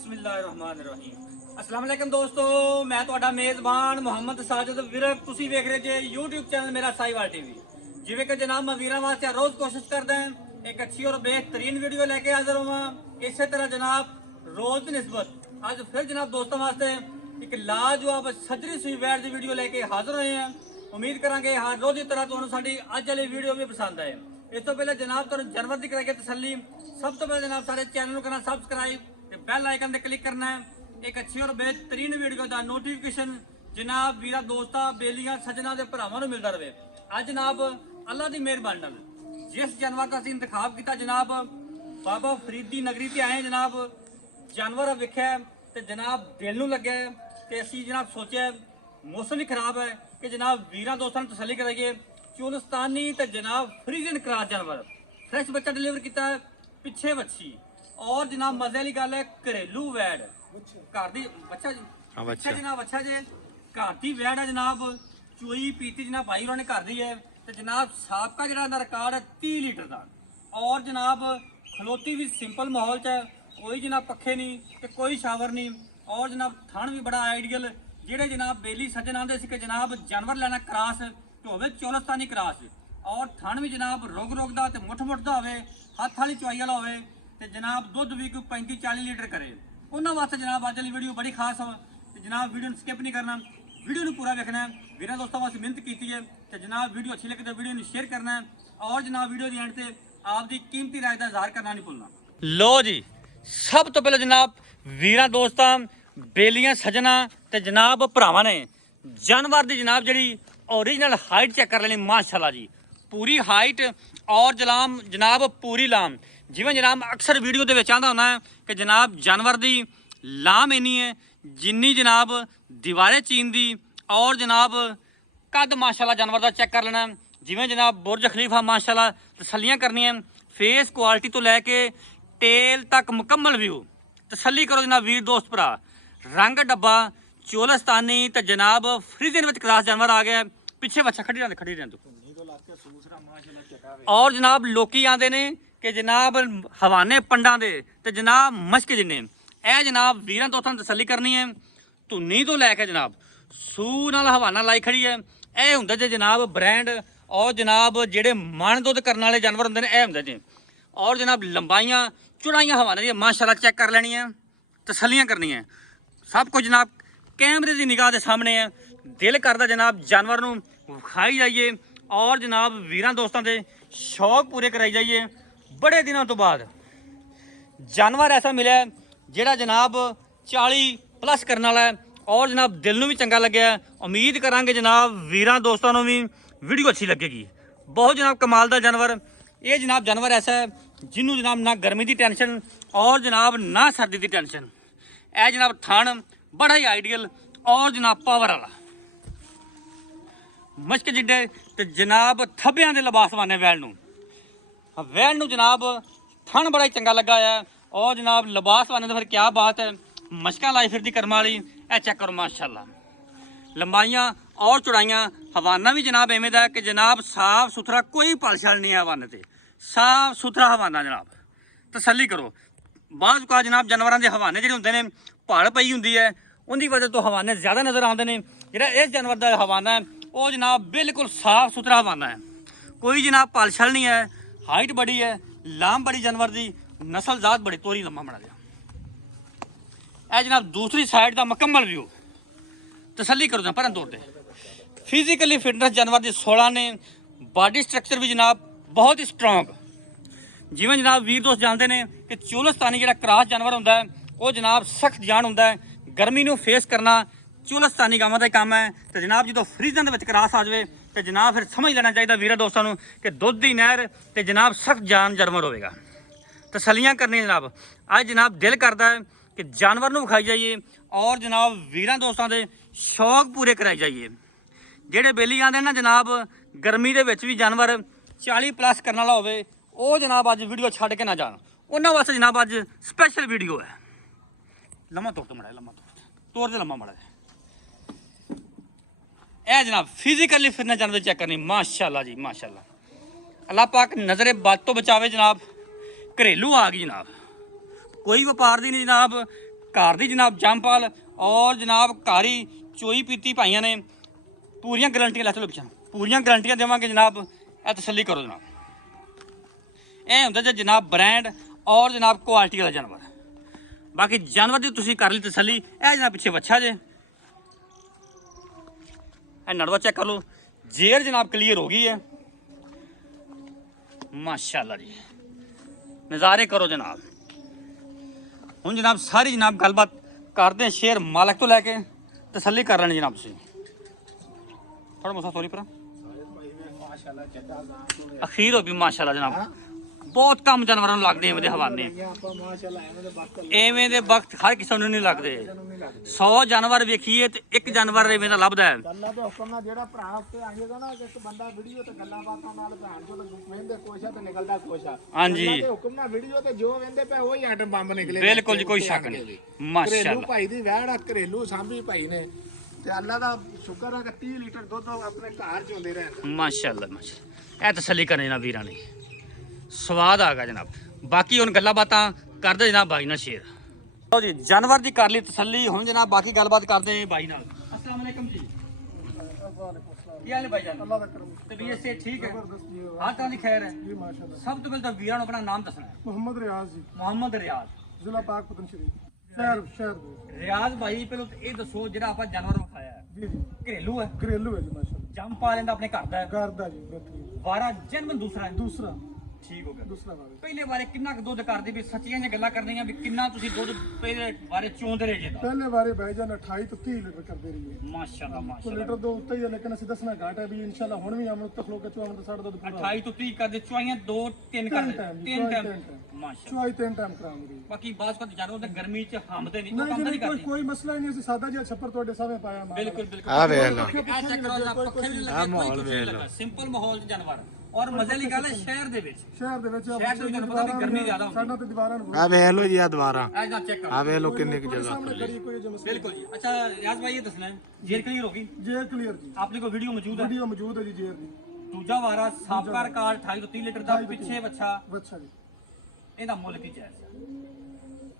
बिस्मिल्लाहिर्रहमानिर्रहीम। अस्सलाम वालेकुम दोस्तों, मैं ਤੁਹਾਡਾ ਮੇਜ਼ਬਾਨ ਮੁਹੰਮਦ ਸਾਜਦ ਵਿਰਕ। ਤੁਸੀਂ ਵੇਖ ਰਹੇ ਜੇ YouTube ਚੈਨਲ ਮੇਰਾ ਸਾਈਵਾਲ ਟੀਵੀ। ਜਿਵੇਂ ਕਿ ਜਨਾਬ ਮੈਂ ਵੀਰਾਂ ਵਾਸਤੇ ਰੋਜ਼ ਕੋਸ਼ਿਸ਼ ਕਰਦਾ ਹਾਂ ਇੱਕ ਅੱਛੀ ਔਰ ਬਿਹਤਰੀਨ ਵੀਡੀਓ ਲੈ ਕੇ ਹਾਜ਼ਰ ਹੋਵਾਂ। ਇਸੇ ਤਰ੍ਹਾਂ ਜਨਾਬ ਰੋਜ਼ ਦੀ ਨਿਸਬਤ ਅੱਜ ਫਿਰ ਜਨਾਬ ਦੋਸਤਾਂ ਵਾਸਤੇ ਇੱਕ ਲਾਜਵਾਬ ਸੱਜਰੀ ਸੂਈ ਵੈੜ ਦੀ ਵੀਡੀਓ ਲੈ ਕੇ ਹਾਜ਼ਰ ਹੋਏ ਹਾਂ। ਉਮੀਦ ਕਰਾਂਗੇ ਹਰ ਰੋਜ਼ ਦੀ ਤਰ੍ਹਾਂ ਤੁਹਾਨੂੰ ਸਾਡੀ ਅੱਜ ਵਾਲੀ ਵੀਡੀਓ ਵੀ ਪਸੰਦ ਆਏ। ਇਸ ਤੋਂ ਪਹਿਲਾਂ ਜਨਾਬ ਤੁਹਾਨੂੰ ਜਾਨਵਰ ਦੀ ਕਰਾਂਗੇ ਤਸੱਲੀ। ਸਭ ਤੋਂ ਪਹਿਲਾਂ ਜਨਾਬ ਸਾਡੇ ਚੈਨਲ ਨੂੰ ਕਰਨਾ ਸਬਸਕ੍ਰਾइब ਤੇ ਬੈਲ ਆਈਕਨ ਤੇ ਕਲਿੱਕ करना है। एक अच्छी और बेहतरीन वीडियो का नोटिफिकेशन जनाब वीरा दोस्तां बेलियां सजना दे भरावां नूं मिलदा रहे। अज जनाब अल्लाह दी मेहरबानी नाल जिस जानवर का असीं इंतखाब किया जनाब बाबा फरीद दी नगरी ते आए जनाब जानवर वेख्या ते जनाब दिल नूं लग्या ते असीं जनाब सोचिया मौसम भी खराब है कि जनाब वीरा दोस्तां नूं तसल्ली कराइए। चोलस्तानी ते जनाब फ्रीजियन क्रॉस जानवर फ्रैश बच्चा डिलीवर किया पिछे बच्ची और जनाब मजे वाली गल है घरेलू वैड़ घर दी बच्चा जी अच्छा जनाब अच्छा जे घर दी वैड़ है जनाब चोई पीती जनाब भाई उन्होंने घर दी है तो जनाब साबका जरा रिकॉर्ड है 30 लीटर का और जनाब खलोती भी सिंपल माहौल च है कोई जनाब पखे नहीं तो कोई शावर नहीं और जनाब थण भी बड़ा आइडियल जेडे जनाब बेली सज्जन आते सी कि जनाब जानवर लेना क्रॉस तो होवे चौलस्तानी क्रॉस और थण भी जनाब रुग रुग दा ते मुठ मुठ दा होवे हत्थ वाली चवाई वाला होवे ते जनाब दुध भी कोई 35-40 लीटर करे उन्होंने वास्ते जनाब अज वाली वीडियो बड़ी खास है ते जनाब वीडियो स्किप नहीं करना वीडियो को पूरा देखना है। वीर दोस्तों वास्ते मेहनत की है तो जनाब वीडियो अच्छी लगे तो वीडियो को शेयर करना है और जनाब वीडियो के एंड से आपकी कीमती राय का इजहार करना नहीं भूलना। लो जी सब तो पहले जनाब वीर दोस्तों बेलियां सजना ते जनाब भरावां ने जानवर की जनाब जी ओरिजिनल हाइट चेक कर लेनी माशाल्लाह जी पूरी हाइट और जलाम जनाब पूरी लाम जिवें जनाब अक्सर वीडियो के आंदा होना है कि जनाब जानवर की लाम इन्नी है जिन्नी जनाब दीवारे चीन दी और जनाब कद माशाल्लाह जानवर का चेक कर लेना जिवें जनाब बुर्ज खलीफा माशाल्लाह तसल्लियां करनी है फेस क्वालिटी तो लैके टेल तक मुकम्मल व्यू तसल्ली करो जनाब वीर दोस्त भरा रंग डब्बा चोलस्तानी तो जनाब फ्रीजियन में क्रॉस जानवर आ गया पिछे बच्चा खड़ी रहने और जनाब लोकी आते ने कि जनाब हवाने पंडा दे ते जनाब मश्क जिन्ने ए जनाब वीरां दोस्तां तसल्ली करनी है धुन्नी तो लैके जनाब सू नाल हवाना लाई खड़ी है ए हुंदा जे जनाब ब्रांड और जनाब जेडे मन दुध करने वाले जानवर हुंदे ने ए हुंदा जे और जनाब लंबाइयां चौड़ाइयां हवाने दी माशाल्लाह चेक कर लैनी है तसल्लियां करनी है सब कुछ जनाब कैमरे की निगाह के सामने है दिल करदा जनाब जानवर नूं विखाई जाइए और जनाब वीरां दोस्तां दे शौक पूरे कराई जाइए। बड़े दिनों तो बाद जानवर ऐसा मिला जिहड़ा जनाब 40+ करने वाला है और जनाब दिल नूं भी चंगा लग्या। उम्मीद करांगे जनाब वीरां दोस्तां नूं भी वीडियो अच्छी लगेगी। बहुत जनाब कमाल दा जानवर ये जनाब जानवर ऐसा है जिन्हों जनाब ना गर्मी की टेंशन और जनाब ना सर्दी की टेंशन ए जनाब थण बड़ा ही आइडियल और जनाब पावर वाला मश्क जिड्डे ते जनाब थब्बियां दे लिबास वाने वैल नूं वैल नूं जनाब थण बड़ा ही चंगा लगा है और जनाब लिबास वाने तो फिर क्या बात है मशकां लाई फिरदी कर्म वाली ए चेक करो माशाल्लाह लंबाइयां और चौड़ाइयां हवाना भी जनाब इवें दा कि जनाब साफ सुथरा कोई पलछल नहीं है हवाने ते साफ सुथरा हवाना जनाब तसल्ली करो। बाज़ का जनाब जानवरां दे हवाने जिहड़े हुंदे ने पहाड़ पई हुंदी है उनकी वजह तो हवाने ज़्यादा नज़र आते हैं जिहड़ा इस जानवर का हवाना है वो जनाब बिल्कुल साफ सुथरा हवाना है कोई जनाब पलछल नहीं है हाइट बड़ी है लाम बड़ी जानवर की नस्ल जात बड़ी तोरी लम्मा बना दिया ए जनाब दूसरी साइड का मुकम्मल व्यू तसल्ली करो जनाब परन तौर पर फिजिकली फिटनेस जानवर की 16 ने बॉडी स्ट्रक्चर भी जनाब बहुत ही स्ट्रोंग जिवें जनाब वीर दोस्त जानते हैं कि चोलस्तानी जो क्रॉस जानवर होंदा है वो जनाब सख्त जान होंदा है गर्मी नूं फेस करना चोलस्तानी गावां दा काम है तो जनाब जो फ्रीजन दे विच क्रॉस आ जाए तो जनाब फिर समझ लेना चाहिए वीर दोस्तों नूं कि दुध की नहर तो जनाब सख्त जान जानवर होगा तसल्लियां करनी जनाब अज जनाब दिल करता है कि जानवर नूं विखाई जाइए और जनाब वीरां दोस्तों के शौक पूरे कराई जाइए। जेडे बेली आते ना जनाब गर्मी के भी जानवर 40+ करने वाला होवे वो जनाब अज वीडियो छड्ड के ना जान उन्होंने वास्ते जनाब अज स्पैशल वीडियो है लम्मा तोड़ तो मड़ा लम्मा तोड़ दे लम्मा मड़ा ए जनाब फिजिकली फिटनेस जानवर चेक करनी माशाल्लाह जी माशाल्लाह अल्लाह पाक नज़रे बद तो बचावे जनाब घरेलू आ गई जनाब कोई व्यापार दी नहीं जनाब ਘਰ ਦੀ ਜਨਾਬ ਜੰਪਾਲ ਔਰ ਜਨਾਬ ਘਾਰੀ ਚੋਈ ਪੀਤੀ ਭਾਈਆਂ ਨੇ ਪੂਰੀਆਂ ਗਰੰਟੀਆਂ ਲੈ ਚਲੋ ਪਿੱਛੇ ਪੂਰੀਆਂ ਗਰੰਟੀਆਂ ਦੇਵਾਂਗੇ ਜਨਾਬ ਇਹ ਤਸੱਲੀ ਕਰੋ ਜਨਾਬ ਇਹ ਹੁੰਦਾ ਜੇ ਜਨਾਬ ਬ੍ਰਾਂਡ ਔਰ ਜਨਾਬ ਕੁਆਲਿਟੀ ਵਾਲਾ ਜਾਨਵਰ ਬਾਕੀ ਜਾਨਵਰ ਦੀ ਤੁਸੀਂ ਕਰ ਲਈ ਤਸੱਲੀ ਇਹ ਜਨਾਬ ਪਿੱਛੇ ਵੱਛਾ ਜੇ ਇਹ ਨੜਵਾ ਚੈੱਕ ਕਰ ਲਓ ਜੇਰ ਜਨਾਬ ਕਲੀਅਰ ਹੋ ਗਈ ਹੈ ਮਾਸ਼ਾਅੱਲਾ ਜੀ ਨਜ਼ਾਰੇ ਕਰੋ ਜਨਾਬ ਹੁਣ ਜਨਾਬ ਸਾਰੀ ਜਨਾਬ ਗੱਲਬਾਤ ਕਰਦੇ ਹਾਂ ਸ਼ੇਰ ਮਾਲਕ ਤੋਂ ਲੈ ਕੇ ਤਸੱਲੀ ਕਰ ਲੈਣੀ ਜਨਾਬ ਤੁਸੀਂ ਥੋੜਾ ਮੋਸਾ ਸੋਰੀ ਪਰ ਅਖੀਰ ਹੋ ਵੀ ਮਾਸ਼ਾਅੱਲਾ ਜਨਾਬ ਬਹੁਤ ਕਮ ਜਾਨਵਰਾਂ ਨੂੰ ਲੱਗਦੇ ਐਵੇਂ ਦੇ ਹਵਾਨੇ ਐਵੇਂ ਦੇ ਵਕਤ ਹਰ ਕਿਸੇ ਨੂੰ ਨਹੀਂ ਲੱਗਦੇ 100 ਜਾਨਵਰ ਵੇਖੀਏ ਤੇ ਇੱਕ ਜਾਨਵਰ ਐਵੇਂ ਦਾ ਲੱਭਦਾ ਹੈ ਗੱਲਾਂ ਦੇ ਹੁਕਮ ਨਾਲ ਜਿਹੜਾ ਭਰਾ ਉੱਤੇ ਆ ਜਾਏਗਾ ਨਾ ਇੱਕ ਬੰਦਾ ਵੀਡੀਓ ਤੇ ਗੱਲਾਂ ਬਾਤਾਂ ਨਾਲ ਭੈਣ ਜੋ ਵੇਂਦੇ ਕੋਸ਼ਾ ਤੇ ਨਿਕਲਦਾ ਕੋਸ਼ਾ ਹਾਂਜੀ ਦੇ ਹੁਕਮ ਨਾਲ ਵੀਡੀਓ ਤੇ ਜੋ ਵੇਂਦੇ ਪਏ ਉਹੀ ਆਟਮ ਬੰਬ ਨਿਕਲੇ ਬਿਲਕੁਲ ਜੀ ਕੋਈ ਸ਼ੱਕ ਨਹੀਂ ਘਰੇਲੂ ਮਾਸ਼ਾਅੱਲਾ ਭਾਈ ਦੀ ਵਹਿੜ ਘਰੇਲੂ ਸਾਂਭੀ ਭਾਈ ਨੇ ਤੇ ਅੱਲਾ ਦਾ ਸ਼ੁਕਰ ਹੈ ਕਿ 30 ਲੀਟਰ ਦੁੱਧ ਆਪਣੇ ਘਰ ਚ ਹੁੰਦੇ ਰਹਿਣ ਮਾਸ਼ਾਅੱਲਾ ਮਾਸ਼ਾਅੱਲਾ ਇਹ ਤਸੱਲੀ ਕਰਨੀ ਜਨਾਬ ਵੀਰਾਂ ਨੇ ਸਵਾਦ ਆ ਗਿਆ ਜਨਾਬ ਬਾਕੀ ਹੁਣ ਗੱਲਾਂ ਬਾਤਾਂ ਕਰਦੇ ਜਨਾਬ ਭਾਈ ਨਾਲ ਸ਼ੇਰ ਲਓ ਜੀ ਜਾਨਵਰ ਦੀ ਕਰ ਲਈ ਤਸੱਲੀ ਹੁਣ ਜਨਾਬ ਬਾਕੀ ਗੱਲਬਾਤ ਕਰਦੇ ਭਾਈ ਨਾਲ अस्सलाम वालेकुम जी ਕੀ ਹਾਲ ਹੈ ਭਾਈ ਜਾਨ ਅੱਲਾ ਦਾ ਕਰਮ ਤਬੀਅਤ ਸੇ ਠੀਕ ਹੈ ਜ਼ਬਰਦਸਤ ਜੀ ਹਾਂ ਤਾਂ ਦੀ ਖੈਰ ਹੈ ਜੀ ਮਾਸ਼ਾਅੱਲਾ ਸਭ ਤੋਂ ਪਹਿਲਾਂ ਤਾਂ ਵੀਰਾਂ ਨੂੰ ਆਪਣਾ ਨਾਮ ਦੱਸਣਾ ਹੈ ਮੁਹੰਮਦ ਰਿਆਜ਼ ਜੀ ਮੁਹੰਮਦ ਰਿਆਜ਼ ਜ਼ਿਲ੍ਹਾ ਪਾਕਪਤਨ ਸ਼ਰੀਫ ਸ਼ਹਿਰ ਦੇ ਰਿਆਜ਼ ਭਾਈ ਪਹਿਲਾਂ ਤਾਂ ਇਹ ਦੱਸੋ ਜਿਹੜਾ ਆਪਾਂ ਜਾਨਵਰ ਵਿਖਾਇਆ ਹੈ ਜੀ ਜੀ ਘਰੇਲੂ ਹੈ ਘਰੇਲੂ ਹੈ ਜੀ ਮਾਸ਼ਾਅੱਲਾ ਜੰਮ ਪਾ ਲੈਂਦਾ ਆਪਣੇ ਘਰ ਦਾ ਹੈ ਘਰ ਦਾ ਜੀ ਬਿਹਤਰੀਨ ਵਾਰਾ ਜਨਮ ਦੂਸਰਾ ਹੈ ਦੂਸਰਾ ਠੀਕ ਹੋ ਗਿਆ ਦੂਸਰਾ ਵਾਲਾ ਪਹਿਲੇ ਬਾਰੇ ਕਿੰਨਾ ਕੁ ਦੁੱਧ ਕਰਦੇ ਵੀ ਸੱਚੀਆਂ ਜਿਹੀਆਂ ਗੱਲਾਂ ਕਰਨੀਆਂ ਵੀ ਕਿੰਨਾ ਤੁਸੀਂ ਦੁੱਧ ਪਹਿਲੇ ਬਾਰੇ ਚੋਂਦੇ ਰਹੇ ਜੇ ਦਾ ਪਹਿਲੇ ਵਾਰੇ ਭਾਈਜਾਨ 28 ਤੋਂ 30 ਲੀਟਰ ਕਰਦੇ ਰਹੀਏ ਮਾਸ਼ਾਅੱਲਾ तो ਮਾਸ਼ਾਅੱਲਾ लीटर दो उत्ते ही है लेकिन असि दसना घाट है भी इंशाल्लाह हुन भी हम तक लोग चुआ मतलब साढ़े दूध पूरा 28 ਤੋਂ 30 ਕਰਦੇ ਚੁਆਈਆਂ 2-3 ਕਰਦੇ ਤਿੰਨ ਟਾਈਮ ਮਾਸ਼ਾਅੱਲਾ चुआई 3 टाइम कराऊंगी ਬਾਕੀ ਬਾਅਦ ਕੋਲ ਜਾਨਵਰ ਤੇ ਗਰਮੀ ਚ ਹੰਮਦੇ ਨਹੀਂ ਉਹ नहीं ਕੰਮ जी ਨਹੀਂ कोई ਕਰਦੇ कोई मसला ही नहीं असि सादा जी छप्पर तोड़े सामने पाया हमारा ਬਿਲਕੁਲ ਬਿਲਕੁਲ ਆ ਵੇਖ ਲਓ ਇਹ ਚੈੱਕ ਕਰੋ ਜਰਾ ਪੱਖੇ ਵੀ ਲੱਗੇ ਕੋਈ ਕੁਝ ਨਹੀਂ ਲੱਗਾ ਸਿੰਪਲ ਮਾਹੌਲ ਚ ਜਾਨਵਰ ਔਰ ਮਜ਼ੇ ਵਾਲੀ ਗੱਲ ਹੈ ਸ਼ਹਿਰ ਦੇ ਵਿੱਚ शहर दे विच ਸ਼ਹਿਰ ਦੇ ਵਿੱਚ ਤੁਹਾਨੂੰ ਪਤਾ ਵੀ ਗਰਮੀ ਜ਼ਿਆਦਾ ਹੁੰਦੀ साडा ते दीवारां ਆ ਵੇਖ ਲਓ ਜੀ ਆ ਦੁਬਾਰਾ ਹੈ ਇਹ ਚੈੱਕ ਕਰੋ ਆ ਵੇਖ ਲਓ ਕਿੰਨੀ ਕੁ ਜਗ੍ਹਾ सामने खड़ी कोई जो मसला ਬਿਲकुल ਜੀ ਅੱਛਾ ਰਿਆਜ਼ ਭਾਈ ਇਹ ਦੱਸਣਾ ਹੈ ਜੇਰ ਕਲੀਅਰ ਹੋ ਗਈ जे क्लियर जी ਆਪਣੇ ਕੋਲ ਵੀਡੀਓ ਮੌਜੂਦ ਹੈ वीडियो मौजूद है जी जेर दी ਦੂਜਾ ਵਾਰਾ ਸਾਬਕਾਰ ਕਾਰ 28 ਤੋਂ 30 ਲੀਟਰ ਦਾ ਪਿੱਛੇ ਬੱਚਾ अच्छा जी ਇਹਦਾ ਮੁੱਲ ਕੀ ਜਾਇਜ਼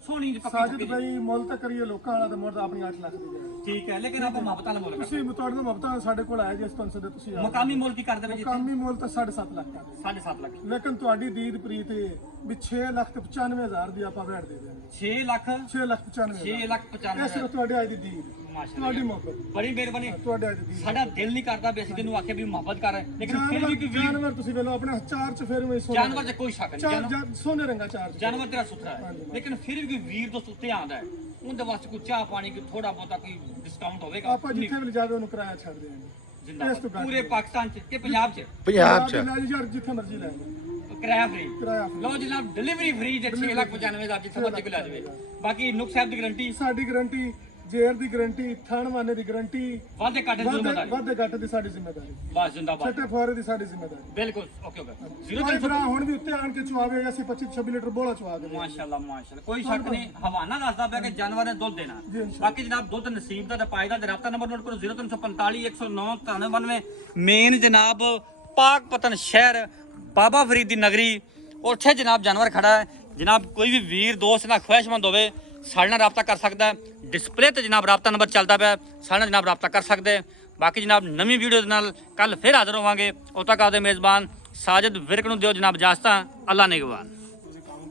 ਸੋਹਣੀ ਜਿਹੀ ਪੱਕੀ साजिद ਚੱਕੀ भाई मुल तक करिए लोकां वाला ते मुल तां अपनी 8 लाख दी जाए ਠੀਕ ਹੈ ਲੇਕਿਨ ਆਪਾਂ ਮੁਹੱਬਤਾਂ ਨਾਲ ਮੁੱਲ ਕਰਦੇ ਤੁਸੀਂ ਮੁਤਾਬਕ ਮੁਹੱਬਤਾਂ ਸਾਡੇ ਕੋਲ ਆਇਆ ਜੀ ਇਸ ਪੰਸੇ ਦੇ ਤੁਸੀਂ ਆਏ। ਮੁਕਾਮੀ ਮੁੱਲ ਕੀ ਕਰਦੇ ਭਾਈ ਮੁਕਾਮੀ ਮੁੱਲ ਤਾਂ 7.5 ਲੱਖ ਦਾ 7.5 ਲੱਖ ਲੇਕਿਨ ਤੁਹਾਡੀ ਦੀਦ ਪ੍ਰੀਤ ਵੀ 6,95,000 ਦੀ ਆਪਾਂ ਵੈਟ ਦੇ ਦਿਆਂਗੇ 6 ਲੱਖ 6,95,000 6 ਲੱਖ ਇਹ 95 ਸਿਰਫ ਤੁਹਾਡੇ ਅੱਜ ਦੀ ਦੀਦ ਮਾਸ਼ਾਅੱਲਾ ਤੁਹਾਡੀ ਮੁਹੱਬਤ ਬੜੀ ਮਿਹਰਬਾਨੀ ਤੁਹਾਡੇ ਅੱਜ ਦੀ ਦੀਦ ਸਾਡਾ ਦਿਲ ਨਹੀਂ ਕਰਦਾ ਵੀ ਅਸੀਂ ਤੈਨੂੰ ਆਖੇ ਵੀ ਮੁਹੱਬਤ ਕਰ ਲੇਕਿਨ ਫਿਰ ਵੀ ਕੋਈ ਵੀਰ ਜਾਨਵਰ ਤੁਸੀਂ ਵੇਲੋ ਆਪਣੇ ਚਾਰ ਚ ਫਿਰ ਵੀ ਜਾਨਵਰ 'ਚ ਕੋਈ ਸ਼ੱਕ ਨਹੀਂ ਚਾਰ ਸੋਨੇ ਰੰਗਾ ਚਾਰ ਚ ਜਾਨਵਰ ਤੇਰਾ ਸੁਥਰਾ ਹੈ ਲੇਕਿਨ ਫਿਰ ਵੀ ਕੋਈ ਵੀਰ ਤੋਂ ਸੁੱਤੇ ਆਂਦਾ ਹੈ ਉਹਦੇ ਵਾਸਤੇ ਕੋਈ ਚਾਹ ਪਾਣੀ ਕੋਈ ਥੋੜਾ ਬਹੁਤਾ ਕੋਈ ਡਿਸਕਾਊਂਟ ਹੋਵੇਗਾ ਆਪਾਂ ਜਿੱਥੇ ਵੀ ਜਾਵੇ ਉਹਨੂੰ ਕਿਰਾਇਆ ਛੱਡ ਦਿਆਂਗੇ ਜਿੰਦਾਬਾਦ ਪੂਰੇ ਪਾਕਿਸਤਾਨ 'ਚ ਤੇ ਪੰਜਾਬ 'ਚ ਪੰਜਾਬ ਚ ਲੈ ਜੀ ਯਾਰ ਜਿੱਥੇ ਮਰਜ਼ੀ ਲੈ ਜਾਓ ਕਿਰਾਇਆ ਫ੍ਰੀ ਕਿਰਾਇਆ free। ਲਓ ਜਨਾਬ ਡਿਲੀਵਰੀ ਫ੍ਰੀ ਤੇ 6,95,000 ਜਿੱਥੇ ਮਰਜ਼ੀ ਕੋਈ ਲੈ ਜਾਵੇ ਬਾਕੀ ਨੁਕ ਸਾਹਿਬ ਦੀ ਗਾਰੰਟੀ ਸਾਡੀ ਗਾਰੰਟੀ ਜੇਰ ਦੀ ਗਾਰੰਟੀ ਥਾਣਵਾਨੇ ਦੀ ਗਾਰੰਟੀ ਵਾਧੇ ਘਾਟੇ ਦੀ ਜ਼ਿੰਮੇਵਾਰੀ ਵਾਧੇ ਘੱਟ ਦੀ ਸਾਡੀ ਜ਼ਿੰਮੇਵਾਰੀ ਬਸ ਜਿੰਦਾਬਾਦ ਛੱਟੇ ਫੁਆਰੇ ਦੀ ਸਾਡੀ ਜ਼ਿੰਮੇਵਾਰੀ ਬਿਲਕੁਲ ਓਕੇ ਓਕੇ ਕੋਈ ਭਰਾ ਹੁਣ ਵੀ ਉੱਤੇ ਆਣ ਕੇ ਚੁਆਵੇ ਅਸੀਂ 25-26 ਲੀਟਰ ਬੋਲਾ ਚੁਆ ਦੇ ਮਾਸ਼ਾਅੱਲਾ ਮਾਸ਼ਾਅੱਲਾ ਕੋਈ ਸ਼ੱਕ ਨਹੀਂ ਹਵਾਨਾ ਦੱਸਦਾ ਪਿਆ ਕਿ ਜਾਨਵਰ ਨੇ ਦੁੱਧ ਦੇਣਾ ਜੀ, ਇਨਸ਼ਾ ਬਾਕੀ ਜਨਾਬ ਦੁੱਧ ਨਸੀਬ ਦਾ ਤੇ ਪਾਇਦਾ ਤੇ ਰਾਬਤਾ ਨੰਬਰ ਨੋਟ ਕਰੋ 0345 109 93 ਮੇਨ ਜਨਾਬ ਪਾਕਪਤਨ ਸ਼ਹਿਰ ਬਾਬਾ ਫਰੀਦ ਦੀ ਨਗਰੀ ਉੱਥੇ ਜਨਾਬ ਜਾਨਵਰ ਖੜਾ ਹੈ ਜਨਾਬ ਕੋਈ ਵੀ ਵੀਰ ਦੋਸਤ ਨਾਲ ਖੁਆਇਸ਼ਮੰਦ ਹੋਵੇ ਸਾਡੇ ਨਾਲ ਰਾਬਤਾ ਕਰ ਸਕਦਾ ਹੈ ਡਿਸਪਲੇ ਤੇ ਜਨਾਬ ਰਾਬਤਾ ਨੰਬਰ ਚੱਲਦਾ ਪਿਆ ਸਾਡੇ ਨਾਲ ਜਨਾਬ ਰਾਬਤਾ ਕਰ ਸਕਦੇ ਬਾਕੀ ਜਨਾਬ ਨਵੀਂ ਵੀਡੀਓ ਦੇ ਨਾਲ ਕੱਲ ਫਿਰ ਹਾਜ਼ਰ ਹੋਵਾਂਗੇ ਉਦੋਂ ਤੱਕ ਆਪਦੇ ਮੇਜ਼ਬਾਨ ਸਾਜਿਦ ਵਿਰਕ ਨੂੰ ਦਿਓ ਜਨਾਬ ਇਜਾਜ਼ਤਾਂ ਅੱਲਾ ਨਿਗਵਾਨ